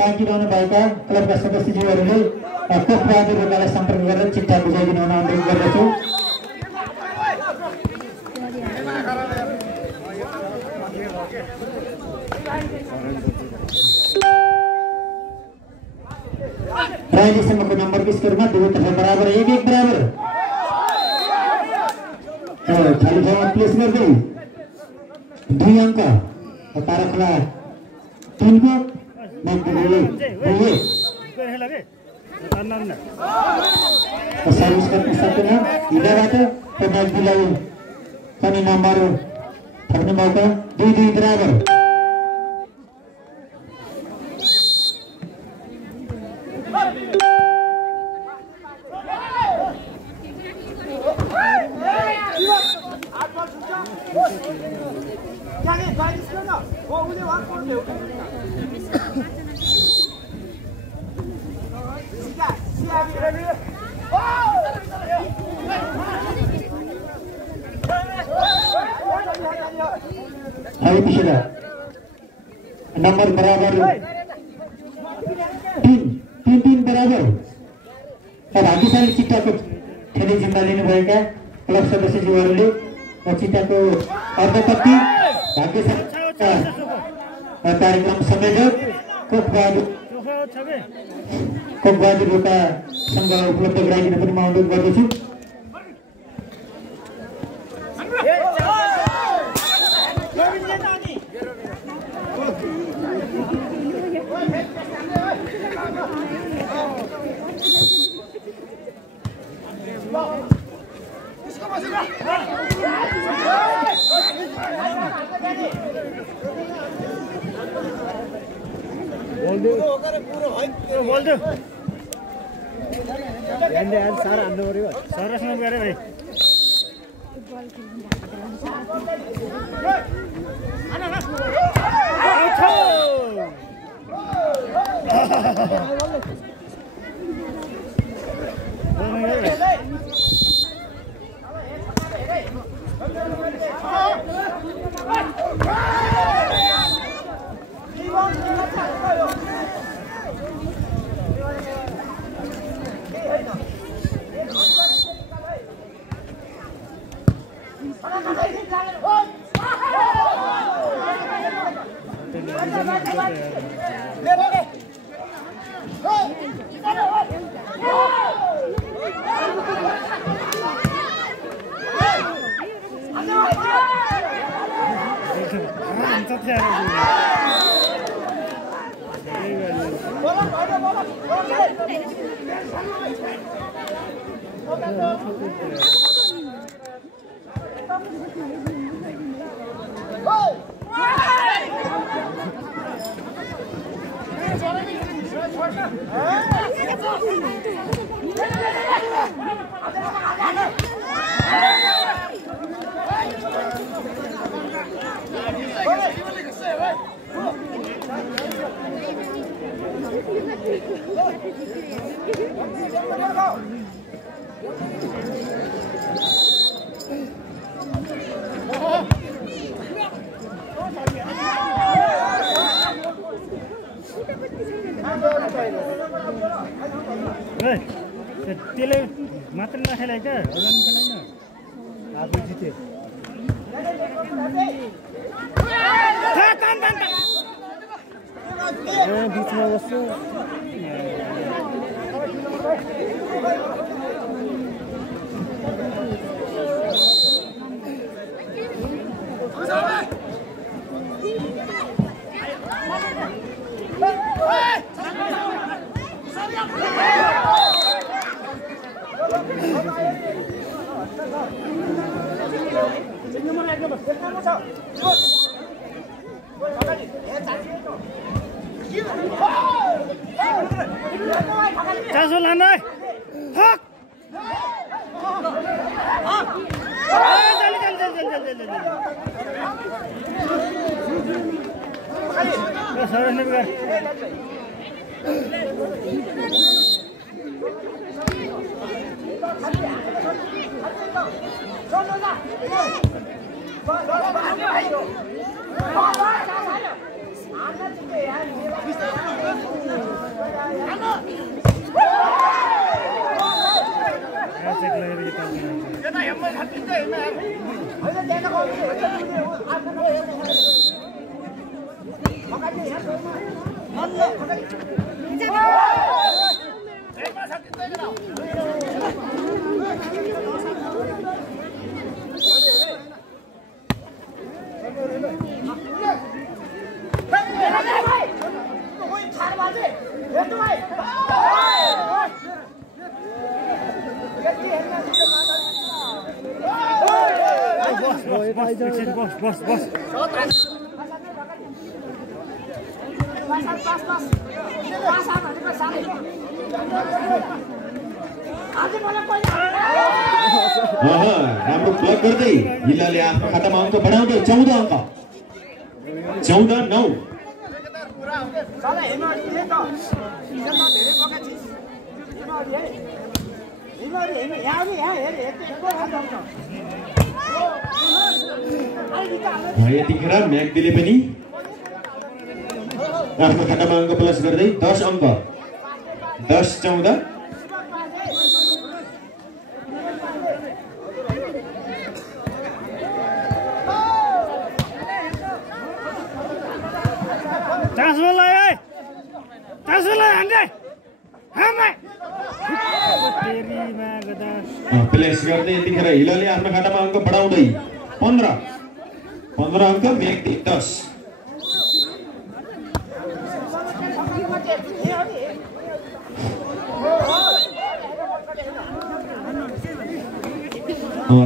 बाँकी रहनुभएका क्लबका सदस्यज्यूहरूले कोखबहादुर रोकालाई सम्पर्क गरेर चिट्ठा बुझाइदिनु हुन अनुरोध गर्दछु। अहिलेसम्मको नम्बरको स्कोरमा दुवैतर्फ बराबर 1-1 बराबर। खाली ठाउँमा प्लेस गर्दै 2 अङ्क ताराखोला 3 को सर्भिस गर्न सक्दैन हिँडाबाट नागदीलाई पनि नम्बर थप्ने मौका 2-2 बराबर। नंबर बराबर 3-3 बराबर। भाग्यशाली चिट्टाको खेल्ने जिम्मा लिनुभएका क्लब सदस्यज्यूहरूले चिट्टाको अर्धपत्ति भाग्यशाली कार्यक्रम संयोजक कोखबहादुर रोकासँग उपलब्ध गराइदिन पनि म अनुरोध गर्दछु। सारा हान्नु पर्यो सरसँग गरे भाइ त्यसले मात्र नखेलाइ क्या अरू खेलाइन आफू जित्यो बिचमा बस्छु चासो लान Hãy subscribe cho kênh Ghiền Mì Gõ để không bỏ lỡ những video hấp dẫn। राम्रो ब्लक गर्दै हिलाले आफ्नो खातामा अङ्क बढाउँदै 14 अङ्क 14-9 यतिखेर म्याग्दीले पनि आफ्नो खातामा अङ्क प्लस गर्दै 10 अङ्क 10-14 प्लेस गर्दै यतिखेर हिलाले आफ्नो खातामा अङ्क बढाउँदै 15 अङ्क म्याग्दी 10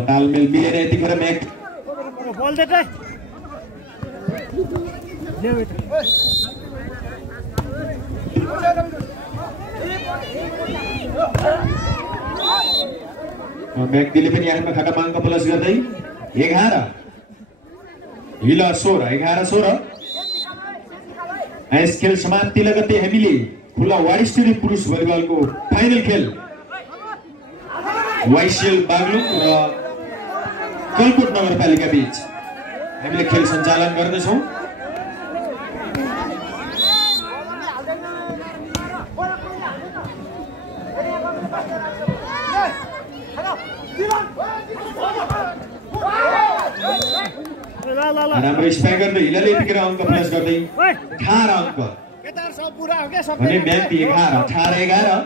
तालमेल मिलेर यतिखेर म्याग्दी म्याग्दीले पनि आफ्नो खातामा अङ्क प्लस गर्दै 11 हिला 11-16 यस खेल समाप्ति लगत्तै हामीले खुला वारिस्टरी पुरुष भलिबलको फाइनल खेल वाइसिएल बागलुङ र कलकोट नगरपालिका बीच हामीले खेल सञ्चालन गर्दैछौँ। राम्रो स्पाइक गर्दै हिलाले यतिखेर अङ्क प्लस गर्दै 18 अङ्क भने म्याग्दी 18-11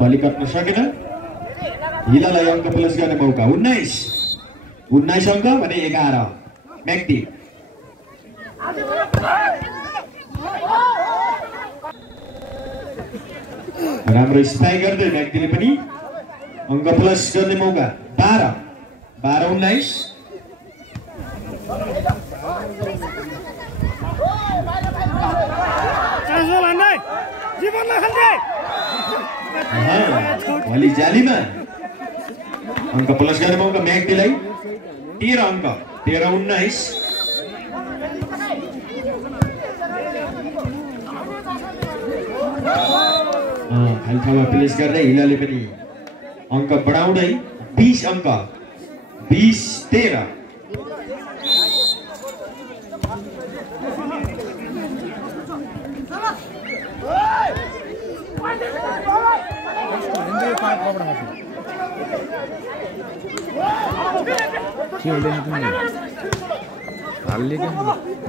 बलि कट्न सकेन। हिलालाई अङ्क प्लस गर्ने मौका 19 अङ्क भने 11 म्याग्दी राम्रो स्पाइक गर्दै म्याग्दीले पनि अङ्क प्लस गर्ने मौका 12-19 भोलि जालीमा अङ्क प्लस गर्ने मौका म्याग्दीलाई 13 अङ्क 13-19 खाली ठाउँमा प्लेस गर्दै हिलाले पनि अङ्क बढाउँदै 20 अङ्क 20-13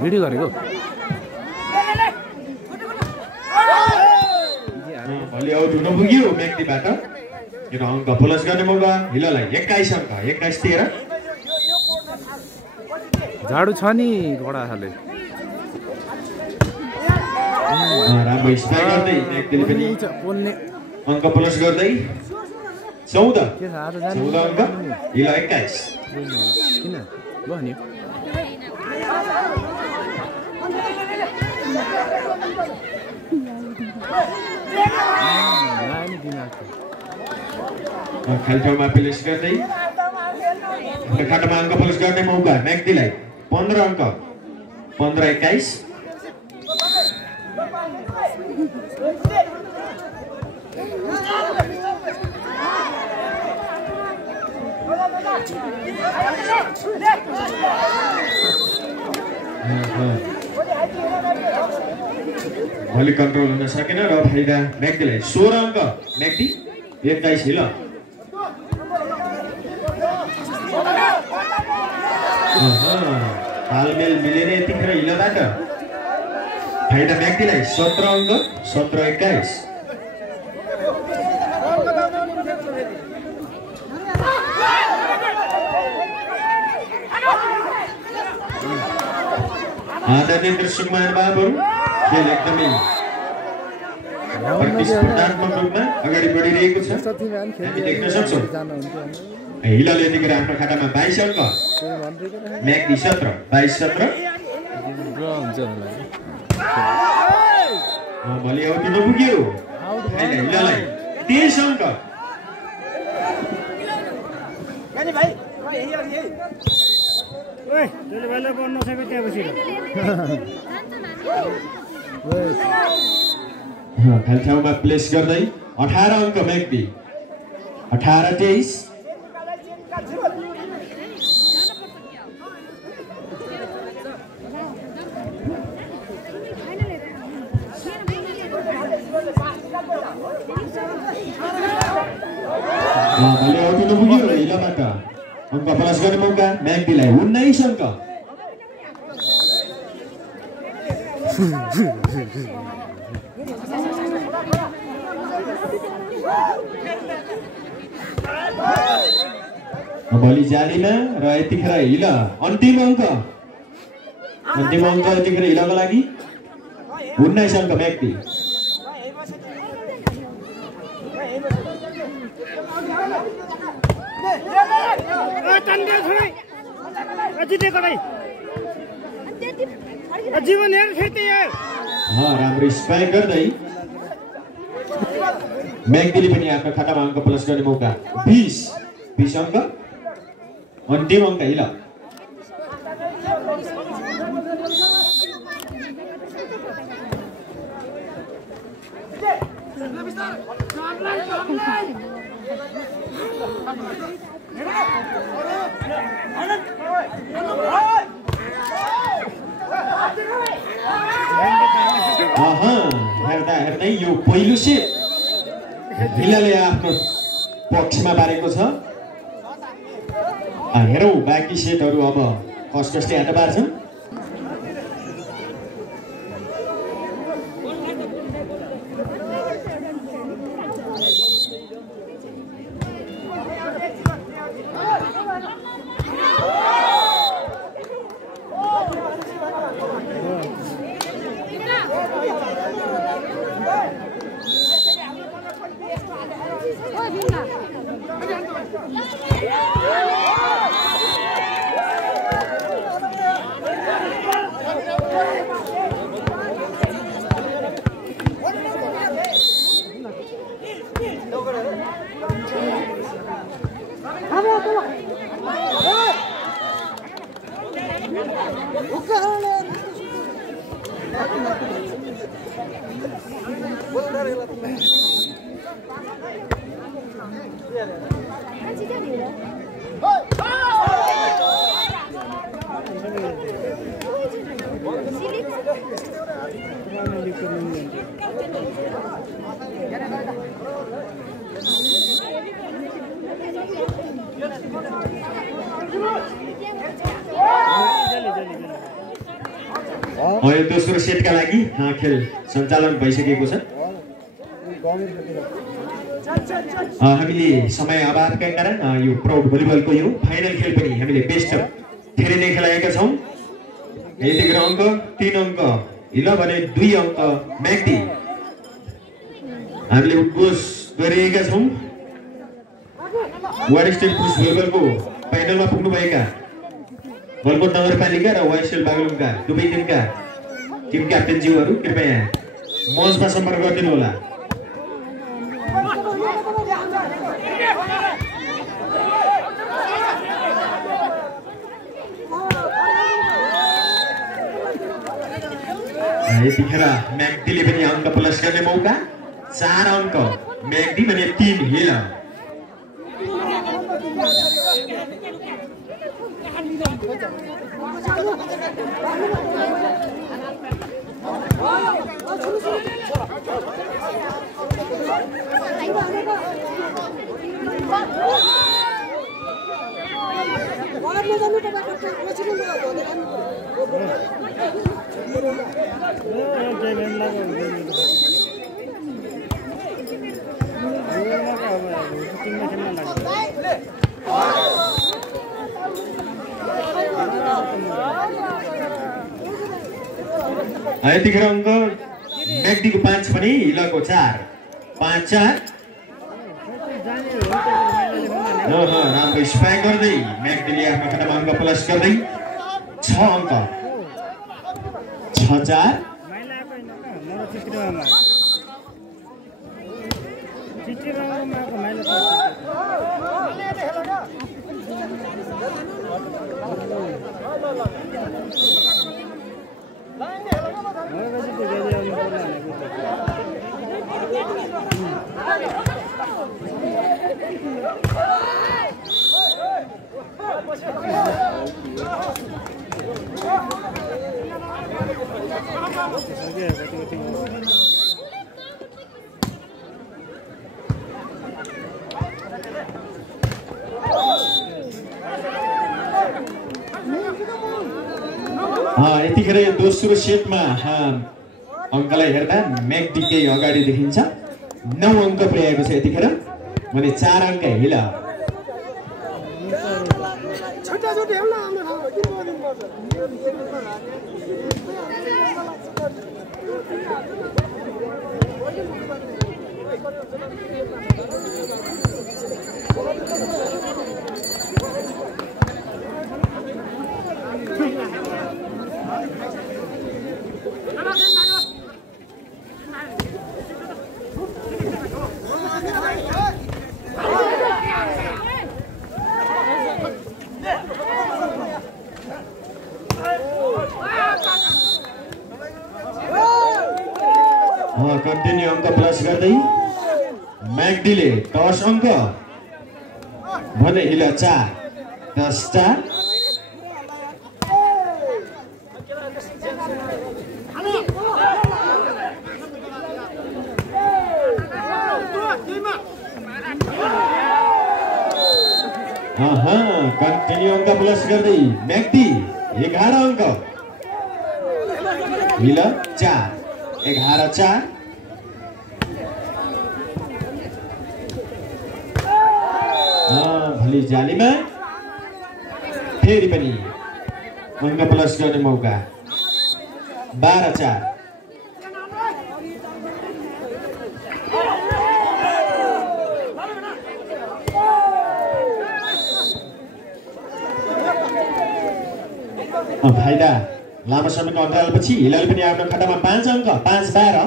भिडियो गरेको भोलि आउट हुन पुग्यो म्याग्दीबाट किन अङ्क प्लस गर्ने मौका हिलालाई 21 अङ्क 21-13 झाडु छ नि घोडा खाले राम्रो स्पाइक गर्दै म्याग्दीले पनि अङ्क प्लस गर्दै 14 अङ्क हिला 21 किन भयो नि खाली ठाउँमा प्लेस गर्दै खातामा अङ्क प्लस गर्ने मौका म्याग्दीलाई 15 अङ्क 15-21 खाली भोलि कन्ट्रोल हुन सकेन र फाइदा म्याग्दीलाई 16 अङ्क म्याग्दी 21 हिल तालमेल मिलेर यतिखेर हिलबाट फाइदा म्याग्दीलाई 17 अङ्क 17-21 आदरणीय दर्शकमान बाबुहरू खेल एकदमै प्रतिस्पर्धात्मक रूपमा अगाडि बढिरहेको छ हामी देख्न सक्छौँ हिलले यतिखेर आफ्नो खातामा 22 अङ्क म्याग्दी 17 22-17 भोलि आउट नपुग्यो हिललाई 23 अङ्क खाली ठाउँमा प्लेस गर्दै 18 अङ्क म्याग्दी 18-23 भोलि आउट नपुग्यो हिलबाट अङ्क प्लस गर्ने मौका म्याग्दीलाई 19 अङ्क भोलि जालीमा र यतिखेर हिल अन्तिम अङ्क यतिखेर हिलको लागि 19 अङ्क म्याग्दी राम्रो स्पाइक गर्दै म्याग्दीले पनि आफ्नो खातामा अङ्क प्लस गर्ने मौका 20 अङ्क अन्तिम अङ्क हिल हेर्दै यो पहिलो सेट हिलले आफ्नो पक्षमा पारेको छ हेरौँ बाँकी सेटहरू अब कसले हात पार्छन् दोस्रो सेटका लागि खेल सञ्चालन भइसकेको छ हामीले समय अभावका कारण यो प्रौढ भलिबलको यो फाइनल खेल पनि हामीले बेस्ट धेरै नै खेलाएका छौँ यतिखेर अङ्क 3 अङ्क हिल भने 2 अङ्क म्याग्दी हामीले उद्घोष गरिएका छौँ वाइड स्टेट पुरुष भलिबलको फाइनलमा पुग्नुभएका बलकोट नगरपालिका र वाइएसएल बागलुङका दुवै टिमका टिम क्याप्टेनज्यूहरू कृपया मञ्चमा सम्पर्क गरिदिनु होला यतिखेर म्याग्दीले पनि अङ्क प्लस गर्ने मौका 4 अङ्क म्याग्दी भने 3 हिल यतिखेर अङ्क म्याग्दीको 5 पनि हिलको 4 5-4 राम्रो स्पाइक गर्दै म्याग्दीले आफ्नो खातामा अङ्क प्लस गर्दै 6 अङ्क 6-4 यतिखेर दोस्रो सेटमा अङ्कलाई हेर्दा म्याग्दी केही अगाडि देखिन्छ 9 अङ्क पुर्याएको छ यतिखेर भने 4 अङ्क हिल कन्टिन्यू अङ्क प्लस गर्दै म्याग्दीले 10 अङ्क भने हिल 4 10-4 कन्टिन्यू अङ्क प्लस गर्दै म्याग्दी 11 अङ्क हिल 4 11-4 भोलि जालीमा फेरि पनि अङ्क प्लस गर्ने मौका 12-4 फाइदा लामो समयको अन्तरालपछि हिलले पनि आफ्नो खातामा 5 अङ्क 5-12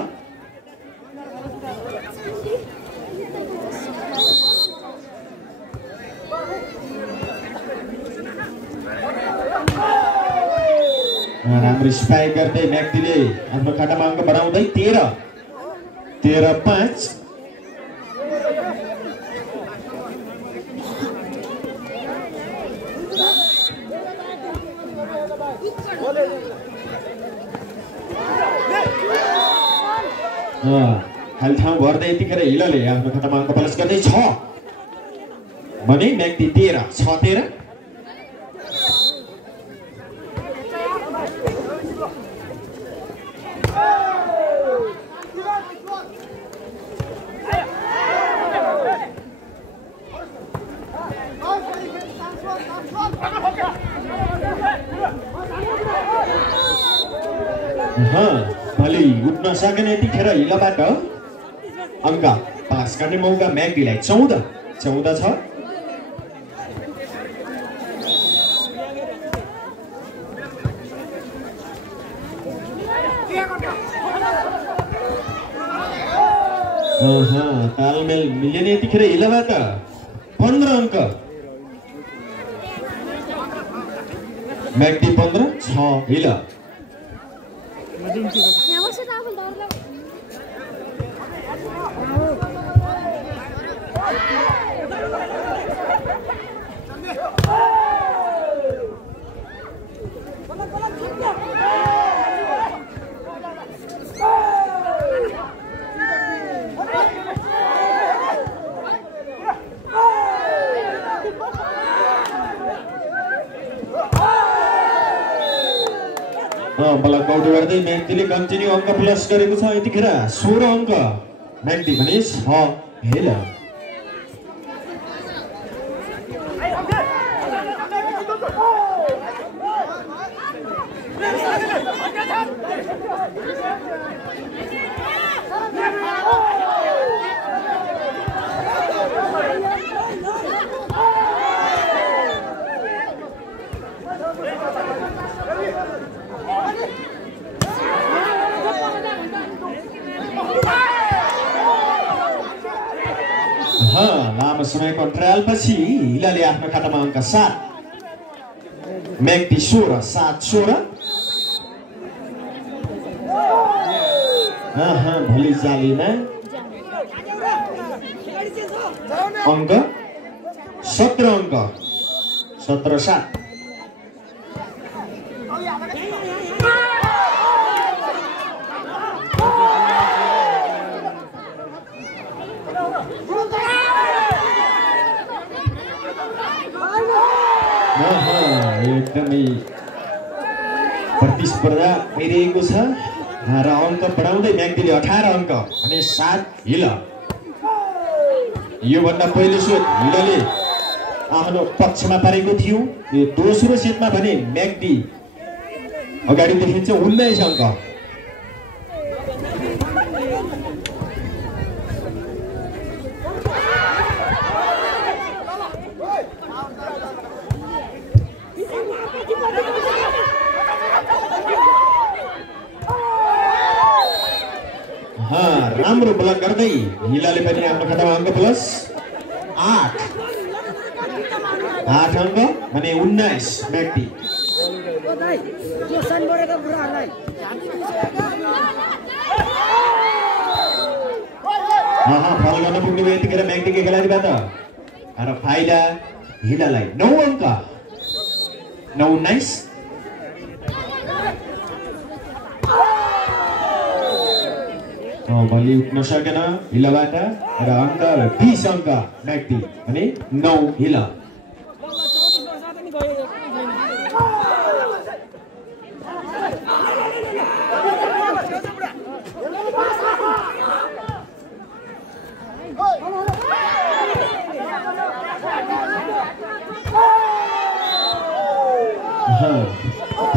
राम्रो स्पाइक गर्दै म्याग्दीले आफ्नो खातामा अङ्क बढाउँदै 13-5 खाली ठाउँ भर्दै यतिखेर हिलले आफ्नो खातामा अङ्क प्लस गर्दै 6 भने म्याग्दी 13 भोलि उठ्न सकेन यतिखेर हिलबाट अङ्क पास गर्ने मौका म्याग्दीलाई 14 छ तालमेल मिलेन यतिखेर हिलबाट 15 अङ्क म्याग्दी 15 6 हिल ब्लक आउट गर्दै म्याग्दीले कन्टिन्यू अङ्क प्लस गरेको छ यतिखेर 16 अङ्क म्याग्दी भने 6 हेल लामो समयको ट्रायलपछि हिलाले आफ्नो खातामा अङ्क 7 म्याग्दी 16 7-16 भोलि जालीमा अङ्क 17 अङ्क 17-7 एकदमै प्रतिस्पर्धा भइरहेको छ र अङ्क बढाउँदै म्याग्दीले 18 अङ्क अनि 7 हिल योभन्दा पहिलो सेट हिलले आफ्नो पक्षमा पारेको थियो यो दोस्रो सेटमा भने म्याग्दी अगाडि देखिन्छ 19 अङ्क राम्रो ब्लक गर्दै हिलाले पनि आफ्नो खातामा अङ्क प्लस 8 अङ्क भने 19 म्याग्दी फल गर्न पुग्ने भयो यतिखेर म्याग्दीको खेलाडीबाट र फाइदा हिलालाई 9 अङ्क 9-19 भोलि उठ्न सकेन हिलाबाट र अङ्क 20 अङ्क म्याग्दी भने 9 हिल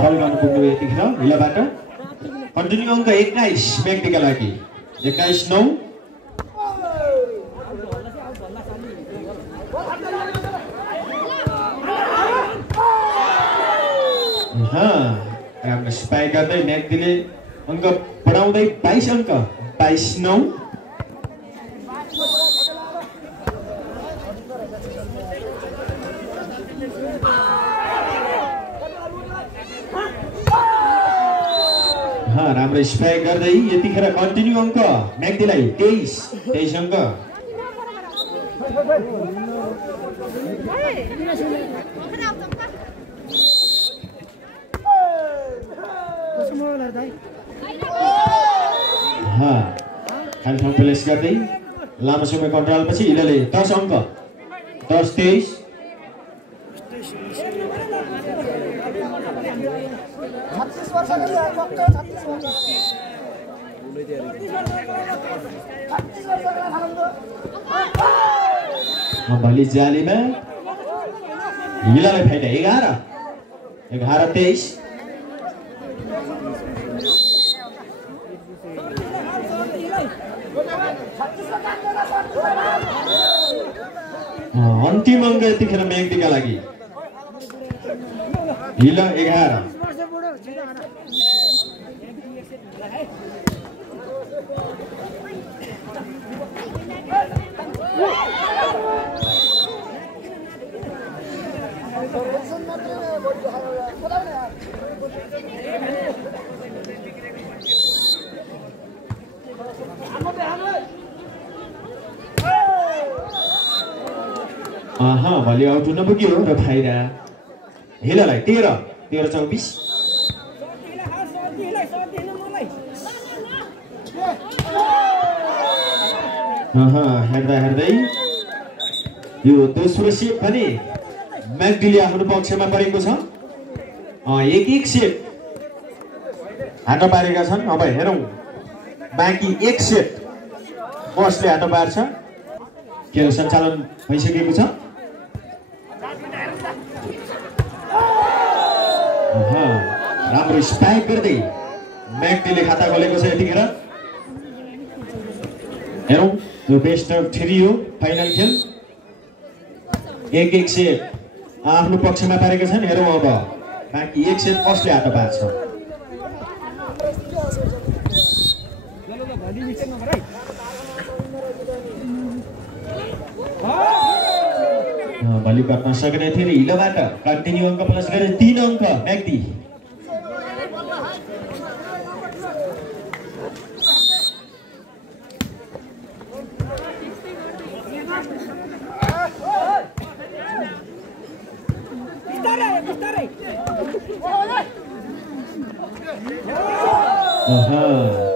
फल गर्न पुग्नु यतिखेर हिलाबाट कन्टिन्यू अङ्क 21 म्याग्दीका लागि 21-9 राम्रो स्पाइक गर्दै म्याग्दीले अङ्क बढाउँदै 22 अङ्क 22-9 राम्रो स्पाइक गर्दै यतिखेर कन्टिन्यू अङ्क म्याग्दीलाई 23 अङ्क खाली ठाउँ प्लेस गर्दै लामो समय कन्ट्रोलपछि हिलाले 10 अङ्क 10-23 भोलि जालीमा हिलालाई फाइदा 11-23 अन्तिम अङ्क यतिखेर म्याग्दीका लागि हिल 11 भोलि आउट हुन पुग्यो र फाइदा हिलालाई 13-24 हेर्दै यो दोस्रो सेट भने म्याग्दीले आफ्नो पक्षमा परेको छ 1-1 सेट हात पारेका छन्। अब हेरौँ बाँकी एक सेट कसले हात पार्छ। खेल सञ्चालन भइसकेको छ। राम्रो स्पाइक गर्दै म्याग्दीले खाता खोलेको छ यतिखेर। हेरौँ यो बेस्ट अफ 3 हो फाइनल खेल। एक सेट आफ्नो पक्षमा पारेका छन्। हेरौँ अब बाँकी एक सेट कसले हात पार्छ। भली गर्न सक्ने थिए र हिलोबाट कन्टिन्यू अङ्क प्लस गरे 3 अङ्क म्याग्दी।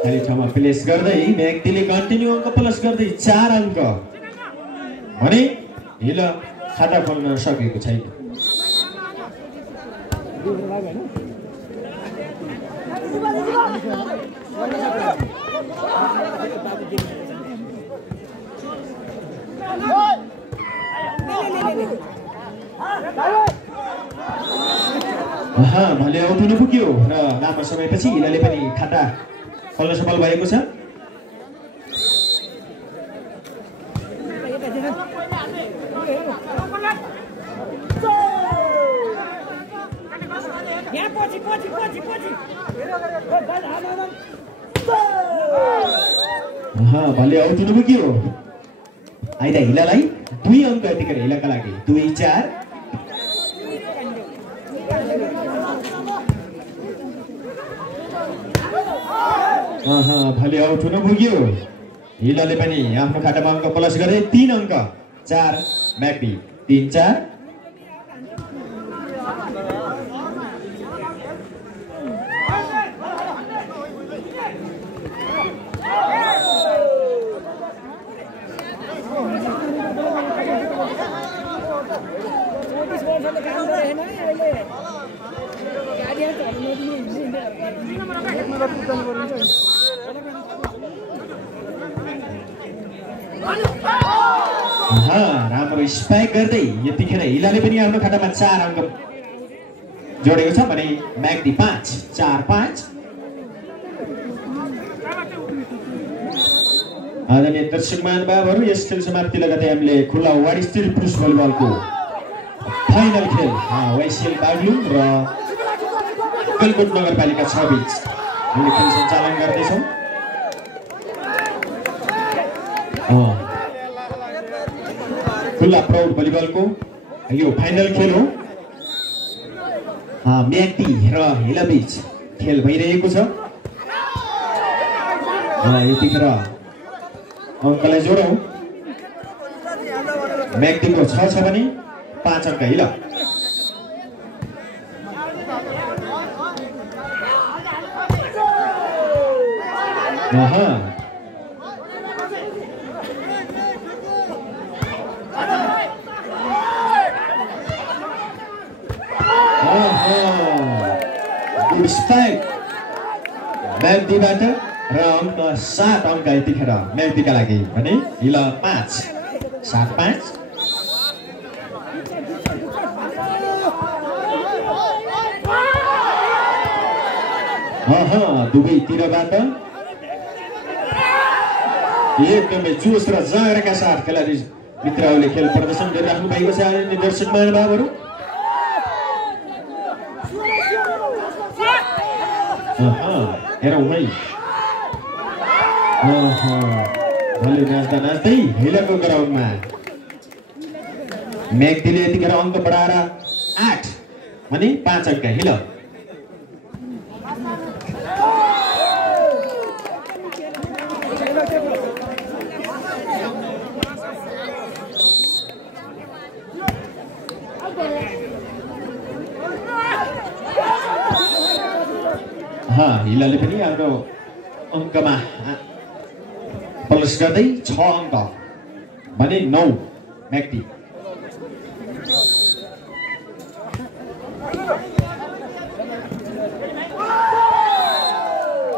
खाली ठाउँमा प्लेस गर्दै म्याग्दीले कन्टिन्यू अङ्क प्लस गर्दै 4 अङ्क भने हिलो खाता खोल्न सकेको छैन। भले आउट हुन पुग्यो र लामो समयपछि हिलाले पनि खाता खोल्न सफल भएको छ। भले आउट हुन पुग्यो। आइदा हिलालाई 2 अङ्क यतिखेर हिलाका लागि 2-4। भले आउट हुन पुग्यो। हिलाले पनि आफ्नो खातामा अङ्क प्लस गरे 3 अङ्क 4 म्याग्दी 3-4। राम्रो स्पाइक गर्दै यतिखेर हिलाले पनि आफ्नो खातामा 4 अङ्क जोडेको छ भने म्याग्दी 5-4-5। आदरणीय दर्शक महानुभावहरू, यस खेल समाप्ति लगतै हामीले खुल्ला वार्ड स्तरीय पुरुष भलिबलको फाइनल खेल वाइसिएल बागलुङ र गलकोट नगरपालिका 6 बीच हामीले खेल सञ्चालन गर्दैछौँ। खुल्ला प्रौढ भलिबलको यो फाइनल खेल हो। म्याग्दी र हिला बीच खेल भइरहेको छ। यतिखेर अङ्कलाई जोडौँ। म्याग्दीको 6 छ भने 5 अङ्क हिला। म्याग्दीबाट र अङ्क 7 अङ्क यतिखेर म्याग्दीका लागि भने हिला 5-7-5। दुवैतिरबाट एकदमै जोस र जाँगरका साथ खेलाडी मित्रहरूले खेल प्रदर्शन गरिराख्नु भएको छ। आदरणीय दर्शक महानुभावहरू, हेरौँ है। भले नाच्दा नाच्दै हिलाको ग्राउन्डमा म्याग्दीले यतिखेर अङ्क बढाएर 8 भने 5 अङ्क हिला। हिलाले पनि आफ्नो अङ्कमा प्लस गर्दै 6 अङ्क भने 9 म्याग्दी।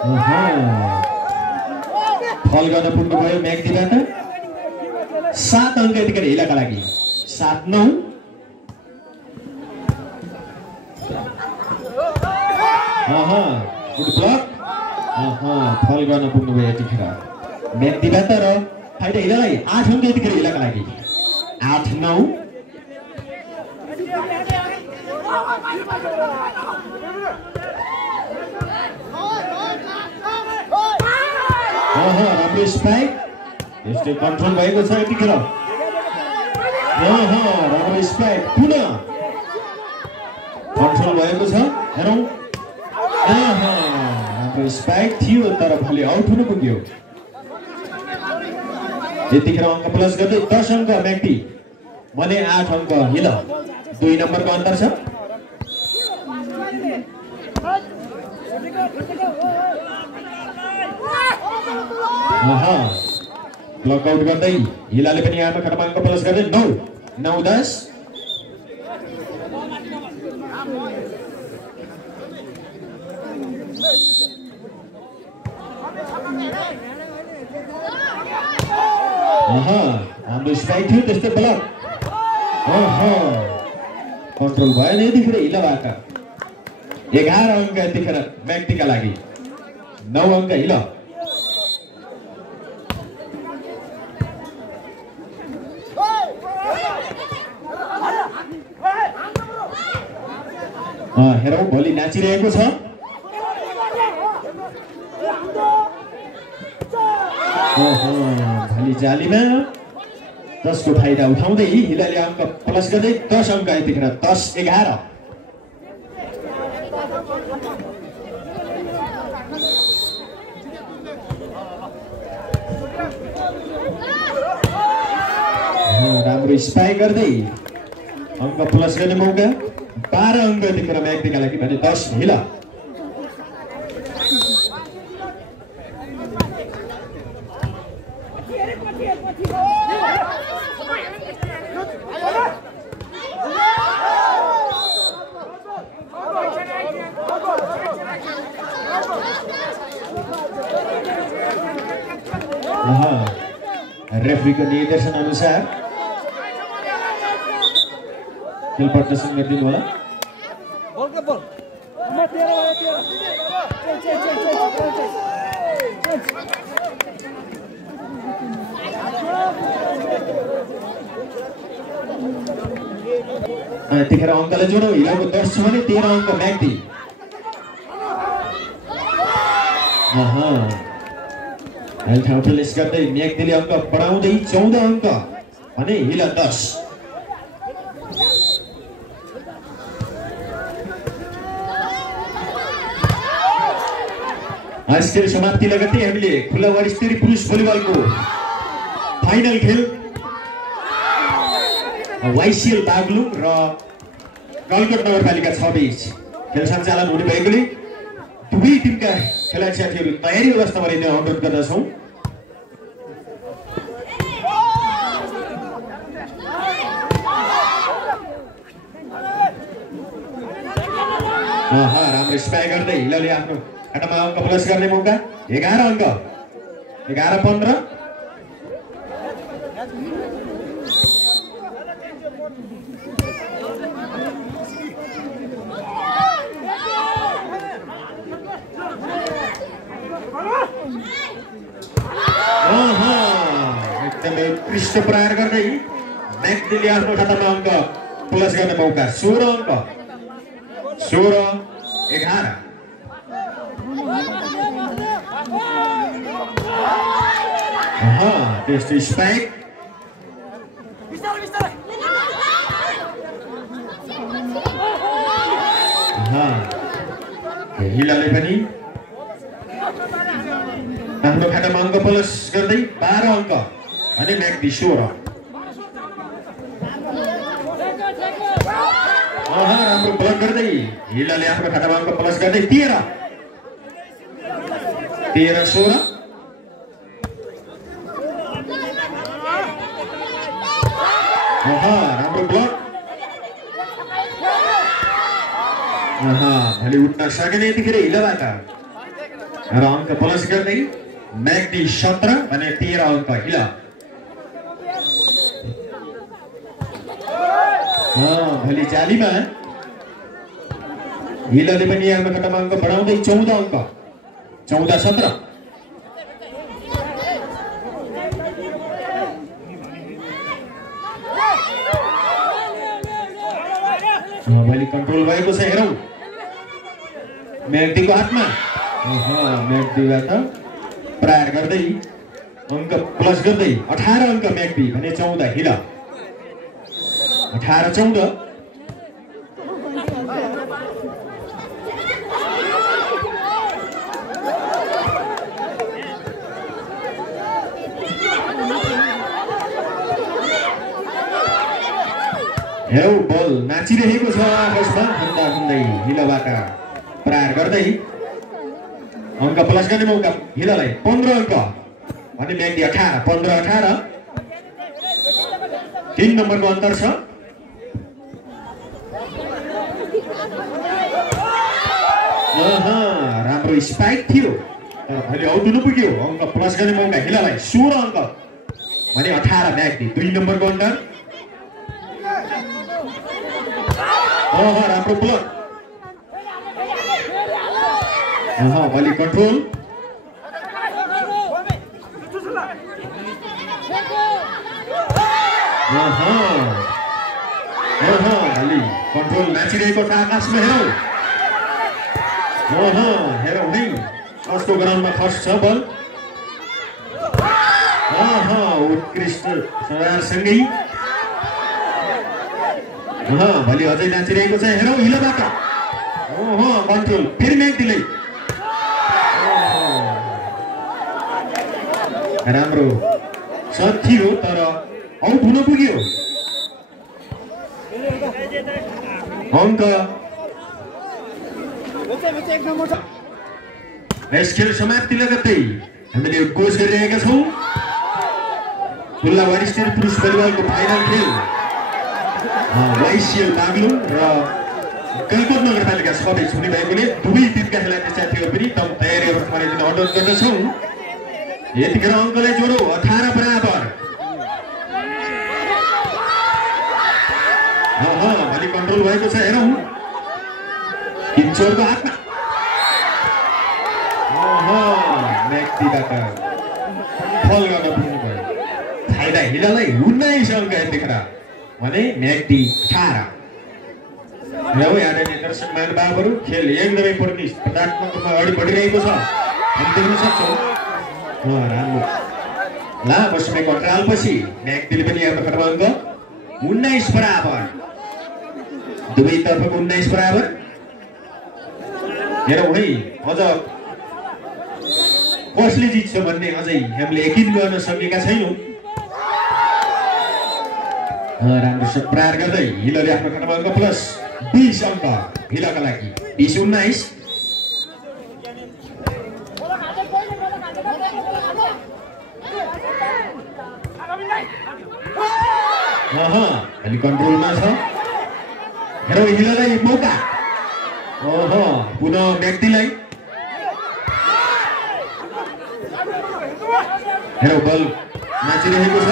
फल गर्न पुग्नुभयो म्याग्दीबाट 7 अङ्क यतिखेर हिलाका लागि 7-9 गुड ब्लक फल गर्न पुग्नुभयो यतिखेर म्याग्दीबाट र फाइदा हिलालाई 8 अङ्क यतिखेर हिलाका लागि 8-9 राम्रो स्पाइक यस्तो कन्ट्रोल भएको छ यतिखेर राम्रो स्पाइक पुनः कन्ट्रोल भएको छ हेरौँ राम्रो स्पाइक थियो तर भोलि आउट हुनु पुग्यो यतिखेर अङ्क प्लस गर्दै 10 अङ्क म्याग्दी भने 8 अङ्क हिल 2 नम्बरको अन्तर छ ब्लक आउट गर्दै हिलाले पनि यहाँ क्रमाङ्क प्लस गर्दै 9-10 हाम्रो स्ट्राइक थियो त्यस्तै ब्लक कन्ट्रोल भएन यतिखेर हिलाबाट 11 अङ्क यतिखेर म्याग्दीका लागि 9 अङ्क हिल हेरौँ भोलि नाचिरहेको छ भोलि जालीमा 10 को फाइदा उठाउँदै हिलाले अङ्क प्लस गर्दै 10 अङ्क यतिखेर 10-11 राम्रो स्पाइक गर्दै अङ्क प्लस गर्ने मौका 12 अङ्क यतिखेर म्याग्दीका लागि भने 10 हिल रेफ्रीको निर्देशन अनुसार खेल प्रदर्शन गरिदिनु होला यतिखेर अङ्कलाई जोडौँ हिलाको 10 छ भने 13 अङ्क म्याग्दी ठाउँ प्लेस गर्दै म्याग्दीले अङ्क बढाउँदै 14 अङ्क भने हिला 10 खेल समाप्ति लगत्तै हामीले खुला वार्ड स्तरीय पुरुष भलिबलको फाइनल खेल वाइसिएल बागलुङ र गलकोट नगरपालिका 6 बीच खेल सञ्चालन हुने भएकोले दुवै टिमका खेलाडी साथीहरू तयारी अवस्थामा रहने अनुरोध गर्दछौँ राम्रो स्पाइक गर्दै हिलाले आफ्नो खातामा अङ्क प्लस गर्ने मौका 11 अङ्क 11-15 एकदमै उत्कृष्ट प्रहार गर्दै म्याग्दीले आफ्नो खातामा अङ्क प्लस गर्ने मौका 16 अङ्क 16-11 त्यस्तै स्पाइक हिलाले पनि आफ्नो खातामा अङ्क प्लस गर्दै 12 अङ्क अनि म्याग्दी 16 राम्रो ब्लक गर्दै हिलाले आफ्नो खातामा अङ्क प्लस गर्दै 13-16 राम्रो ब्लक भोलि उठ्न सकेन यतिखेर हिलाबाट र अङ्क प्लस गर्दै म्याग्दी 17 भने 13 अङ्क हिल भोलि जालीमा हिलले पनि यहाँ खटामा अङ्क बढाउँदै 14 अङ्क 14-17 भोलि कन्ट्रोल भएको छ हेरौँ म्याग्दीको हातमा म्याग्दीबाट प्रहार गर्दै अङ्क प्लस गर्दै 18 अङ्क म्याग्दी भने 14 हिल 18-14 हेरौ बल नाचिरहेको छ आकाशमा खन्दा खन्दै हिलबाट प्रहार गर्दै अङ्क प्लस गर्ने मौका हिललाई 15 अङ्क अनि म्याग्दी 18 15-18 3 नम्बरको अन्तर छ राम्रो स्पाइक थियो तर अहिले आउटुनु पुग्यो अङ्क प्लस गर्ने मौका हिललाई 16 अङ्क भने 18 म्याग्दी 2 नम्बरको अन्तर राम्रो ब्लक भोलि कन्ट्रोल भोलि कन्ट्रोल नाचिरहेको छ आकाशमा हेरौ है कसको ग्राउन्डमा खर्च छ बल उत्कृष्ट सरकारसँगै भोलि अझै नाचिरहेको छ हेरौ हिलबाट कन्ट्रोल फेरि म्याग्दीलाई राम्रो सट थियो तर आउट हुन पुग्यो अङ्क यस खेल समाप्ति लगत्तै हामीले कोच गरिरहेका छौँ खुल्ला वरिष्ठ पुरुष भलिबलको फाइनल खेल वाइसिएल बागलुङ र गलकोट नगरपालिका सबै छुने भएकोले दुवै टिमका खेलाडी साथीहरू पनि तम तयारीहरू गराइदिन अनुरोध गर्दछौँ यतिखेर अङ्कलाई जोडो 18 बराबर भोलि कन्ट्रोल भएको छ हेरौँ किन्चोरको हातमा म्याग्दीबाट फल गर्न पुग्नुभयो फाइदा हिललाई 19 अङ्क यतिखेर भने म्याग्दी 18 हेरौ यहाँ दर्शक महानुभावहरू खेल एकदमै प्रतिस्पर्धात्मक रूपमा अगाडि बढिरहेको छ हामी देख्न सक्छौँ राम्रो लामो समयको अन्तरालपछि म्याग्दीले पनि आफ्नो क्रमाङ्क 19 बराबर दुवैतर्फको 19 बराबर हेरौ है अझ कसले जित्छ भन्ने अझै हामीले यकिन गर्न सकेका छैनौँ राम्रो प्रहार गर्दै हिलले आफ्नो क्रमाङ्क प्लस 20 अङ्क हिलका लागि 20-19 अलि कन्ट्रोलमा छ हेरौ हिललाई मौका पुनः म्याग्दीलाई हेरौ बल नाचिरहेको छ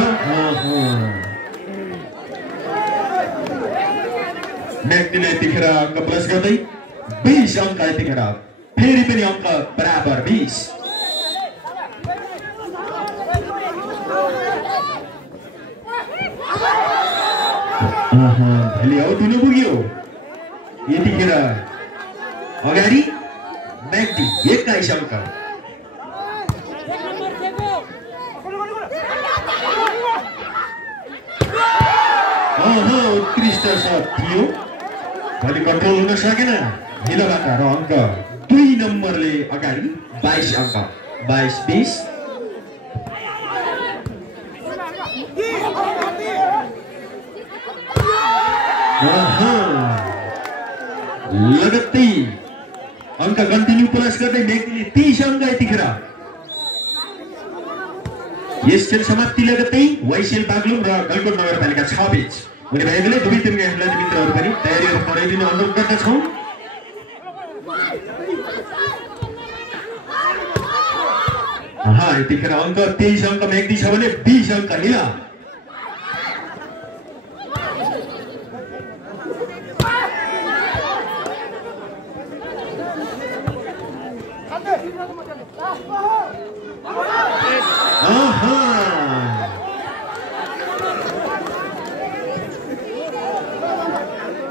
म्याग्दीले यतिखेर अङ्क प्लस गर्दै 20 अङ्क यतिखेर फेरि पनि अङ्क बराबर 20 भोलि आउट हुन पुग्यो यतिखेर अगाडि म्याग्दी 21 अङ्क उत्कृष्ट शट थियो भोलि कन्ट्रोल हुन सकेन हिलबाट र अङ्क 2 नम्बरले अगाडि 22 अङ्क 22-20 लगत्तै अङ्क कन्टिन्यू प्लस गर्दै म्याग्दीले 30 अङ्क यतिखेर यस खेल समाप्ति लगत्तै वाइसिएल बागलुङ र गलकोट नगरपालिका 6 बीच हुने भएकोले दुवै टिमका खेलाडी मित्रहरू पनि तयारीहरू गराइदिन अनुरोध गर्दछौँ यतिखेर अङ्क 23 अङ्क म्याग्दी छ भने 20 अङ्क हिला।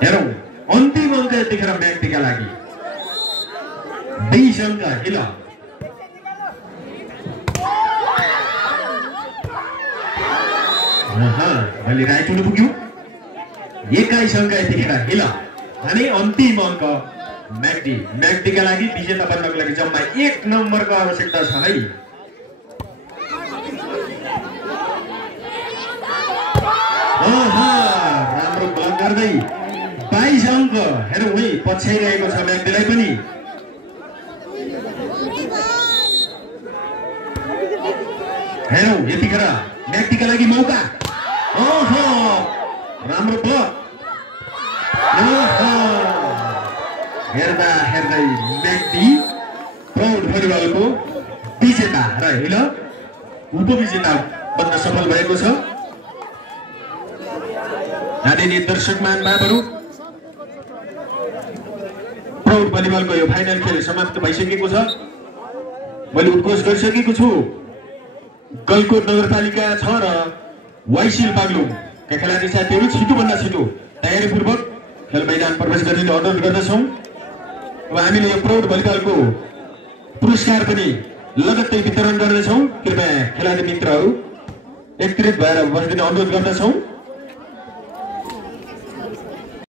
हेरौँ अन्तिम अङ्क यतिखेर म्याग्दीका लागि 20 अङ्क हिला। मैले राइट हुनु पुग्यो 21 अङ्क यतिखेर हिला अनि अन्तिम अङ्क म्याग्दीका लागि विजेता बन्नको लागि जम्मा 1 नम्बरको आवश्यकता छ है। राम्रो ब्लक गर्दै 22 अङ्क हेरौँ है पछ्याइरहेको छ म्याग्दीलाई पनि। हेरौँ यतिखेर म्याग्दीका लागि मौका। राम्रो ब्लक हेर्दा हेर्दै म्याग्दी प्रौढ भलिबलको विजेता र हिला उपविजेता बन्न सफल भएको छ। आदरणीय दर्शक महानुभावहरू प्रौढ भलिबलको यो फाइनल खेल समाप्त भइसकेको छ। मैले उद्घोष गरिसकेको छु गलकोट नगरपालिका 6 र वाइसिल बागलुङका खेलाडी साथीहरू छिटोभन्दा छिटो तयारीपूर्वक खेल मैदान प्रवेश गर्ने अनुरोध गर्दछौँ। अब हामीले यो प्रौढ भलिबलको पुरस्कार पनि लगत्तै वितरण गर्नेछौँ। कृपया खेलाडी मित्रहरू एकत्रित भएर बस्दिन अनुरोध गर्दछौँ।